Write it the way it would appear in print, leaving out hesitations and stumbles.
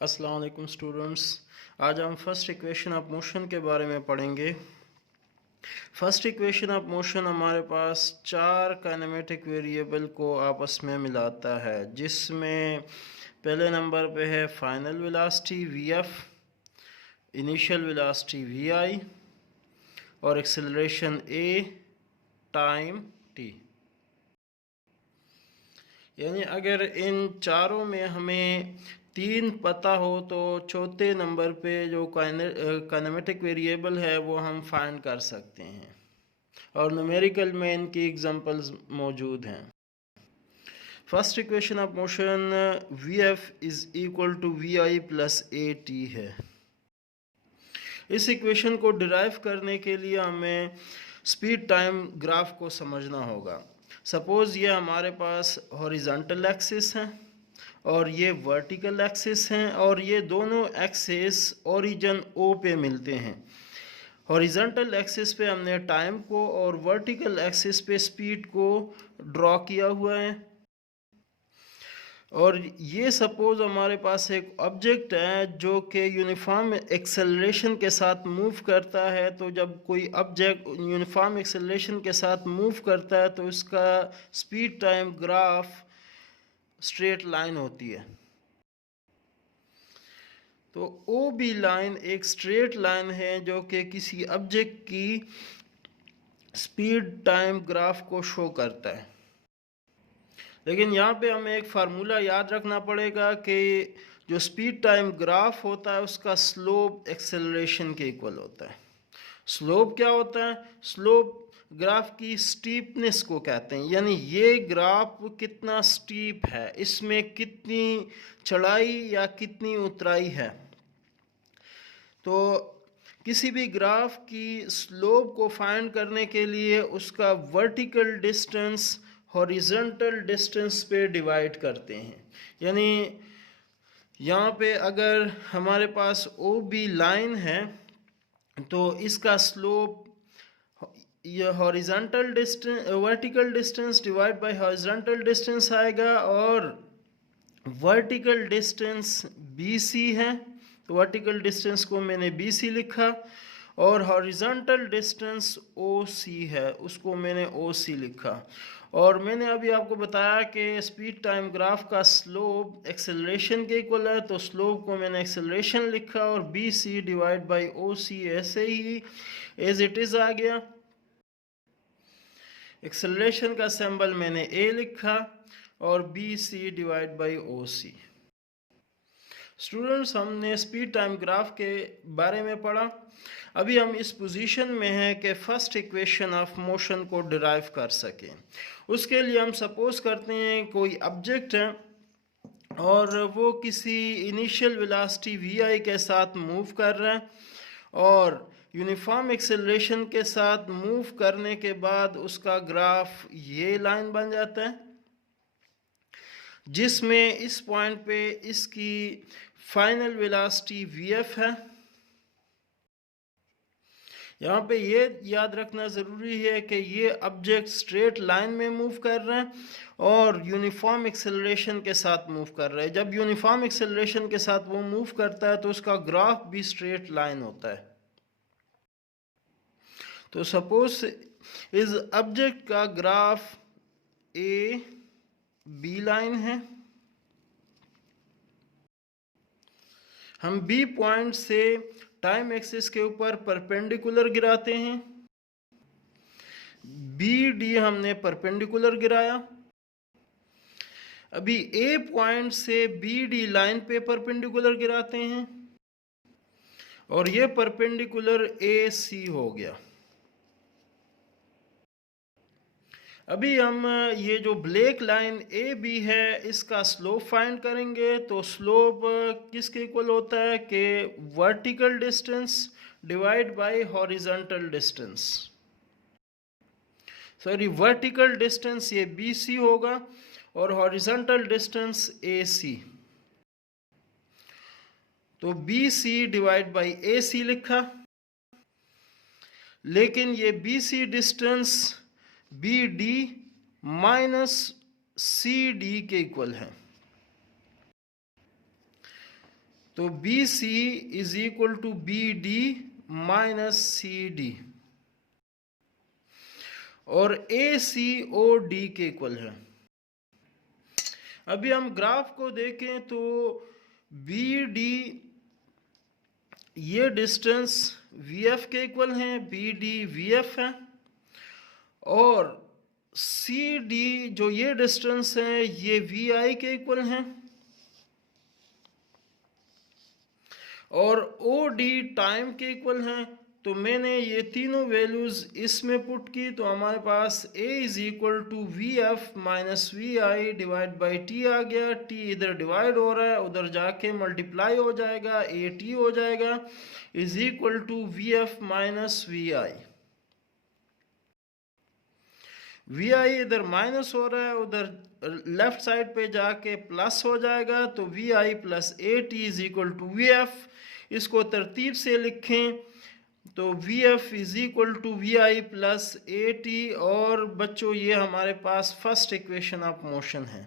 अस्सलाम वालेकुम स्टूडेंट्स। आज हम फर्स्ट इक्वेशन ऑफ मोशन के बारे में पढ़ेंगे। फर्स्ट इक्वेशन ऑफ मोशन हमारे पास चार काइनेमेटिक वेरिएबल को आपस में मिलाता है, जिसमें पहले नंबर पे है final velocity VF, initial velocity VI और एक्सेलरेशन ए टाइम टी। यानी अगर इन चारों में हमें तीन पता हो तो चौथे नंबर पे जो काइनेमेटिक वेरिएबल है वो हम फाइंड कर सकते हैं, और न्यूमेरिकल में इनकी एग्जांपल्स मौजूद हैं। First equation of motion V F is equal to V I plus A T है। इस इक्वेशन को डिराइव करने के लिए हमें स्पीड टाइम ग्राफ को समझना होगा। सपोज़ ये हमारे पास हॉरिजॉन्टल एक्सिस हैं और ये वर्टिकल एक्सिस हैं, और ये दोनों एक्सिस ओरिजिन ओ पे मिलते हैं। हॉरिजॉन्टल एक्सिस पे हमने टाइम को और वर्टिकल एक्सिस पे स्पीड को ड्रॉ किया हुआ है। और ये सपोज हमारे पास एक ऑब्जेक्ट है जो कि यूनिफॉर्म एक्सेलरेशन के साथ मूव करता है। तो जब कोई ऑब्जेक्ट यूनिफॉर्म एक्सेलरेशन के साथ मूव करता है तो उसका speed time graph straight line होती है। तो ओ बी लाइन एक स्ट्रेट लाइन है जो कि किसी ऑब्जेक्ट की स्पीड टाइम ग्राफ को शो करता है। लेकिन यहाँ पे हमें एक फार्मूला याद रखना पड़ेगा कि जो स्पीड टाइम ग्राफ होता है उसका स्लोप एक्सेलरेशन के इक्वल होता है। स्लोप क्या होता है? स्लोप ग्राफ की स्टीपनेस को कहते हैं, यानी ये ग्राफ कितना स्टीप है, इसमें कितनी चढ़ाई या कितनी उतराई है। तो किसी भी ग्राफ की स्लोप को फाइंड करने के लिए उसका वर्टिकल डिस्टेंस हॉरिजॉन्टल डिस्टेंस पे डिवाइड करते हैं। यानी यहाँ पे अगर हमारे पास ओ बी लाइन है तो इसका स्लोप ये horizontal distance vertical distance divide by horizontal distance आएगा, और वर्टिकल डिस्टेंस बी सी है तो वर्टिकल डिस्टेंस को मैंने बी सी लिखा, और हॉरिजॉन्टल डिस्टेंस ओ सी है उसको मैंने ओ सी लिखा। और मैंने अभी आपको बताया कि स्पीड टाइम ग्राफ का स्लोप एक्सेलरेशन के इक्वल है, तो स्लोप को मैंने एक्सेलरेशन लिखा और B C divide by O C ऐसे ही एज इट इज़ आ गया। एक्सेलरेशन का सिंबल मैंने ए लिखा और B C divide by O C. Students, हमने स्पीड टाइम ग्राफ के बारे में पढ़ा। अभी हम इस पोजीशन में हैं कि फर्स्ट इक्वेशन ऑफ मोशन को डिराइव कर सकें। उसके लिए हम सपोज करते हैं कोई ऑब्जेक्ट है और वो किसी इनिशियल वेलोसिटी वी आई के साथ मूव कर रहा है, और यूनिफॉर्म एक्सेलरेशन के साथ मूव करने के बाद उसका ग्राफ ये लाइन बन जाता है, जिसमें इस पॉइंट पे इसकी फाइनल वेलोसिटी वीएफ है। यहाँ पे ये याद रखना ज़रूरी है कि ये ऑब्जेक्ट स्ट्रेट लाइन में मूव कर रहे हैं और यूनिफॉर्म एक्सेलरेशन के साथ मूव कर रहे हैं। जब यूनिफॉर्म एक्सेलरेशन के साथ वो मूव करता है तो उसका ग्राफ भी स्ट्रेट लाइन होता है। तो सपोज इस ऑब्जेक्ट का ग्राफ ए बी लाइन है। हम बी पॉइंट से टाइम एक्सिस के ऊपर परपेंडिकुलर गिराते हैं। बी डी हमने परपेंडिकुलर गिराया। अभी ए पॉइंट से बी डी लाइन पे परपेंडिकुलर गिराते हैं, और ये परपेंडिकुलर ए सी हो गया। अभी हम ये जो ब्लैक लाइन ए बी है इसका स्लोप फाइंड करेंगे। तो स्लोप किसके इक्वल होता है कि vertical distance divide by horizontal distance. Sorry, vertical distance ये बी सी होगा और हॉरिजॉन्टल डिस्टेंस ए सी। तो B C divide by A C लिखा, लेकिन ये B C distance B D minus C D के इक्वल है। तो B C is equal to B D minus C D, और ए सी ओ डी के equal है। अभी हम ग्राफ को देखें तो बी डी ये डिस्टेंस वी एफ के इक्वल है, बी डी वी एफ है, और सी डी जो ये डिस्टेंस है ये वी आई के इक्वल है, और ओ डी टाइम के इक्वल है। तो मैंने ये तीनों वैल्यूज इसमें पुट की, तो हमारे पास a is equal to V F minus V I divide by T आ गया। t इधर डिवाइड हो रहा है, उधर जाके मल्टीप्लाई हो जाएगा, ए टी हो जाएगा, is equal to V F minus V I. V I इधर माइनस हो रहा है, उधर लेफ्ट साइड पे जाके प्लस हो जाएगा, तो V I plus A T is equal to V F. इसको तरतीब से लिखें तो V F is equal to V I plus A T, और बच्चों ये हमारे पास फर्स्ट इक्वेशन ऑफ मोशन है।